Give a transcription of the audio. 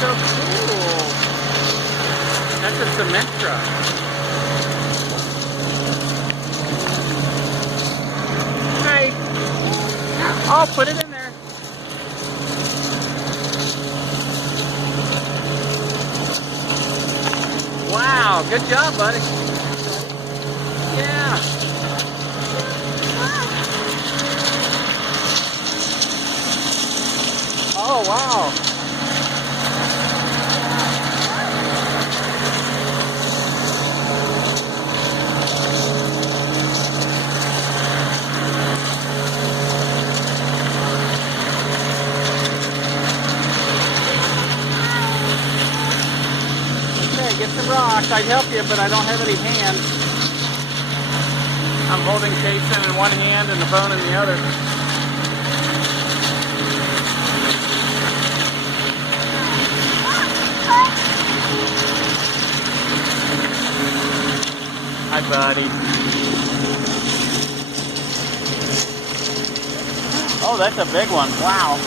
so cool. That's a cement truck. Hey. Oh, put it in there. Wow, good job, buddy. Yeah. Oh, wow. Okay, get some rocks. I'd help you, but I don't have any hands. I'm holding Kason in one hand and the phone in the other. Hi, buddy. Oh, that's a big one. Wow.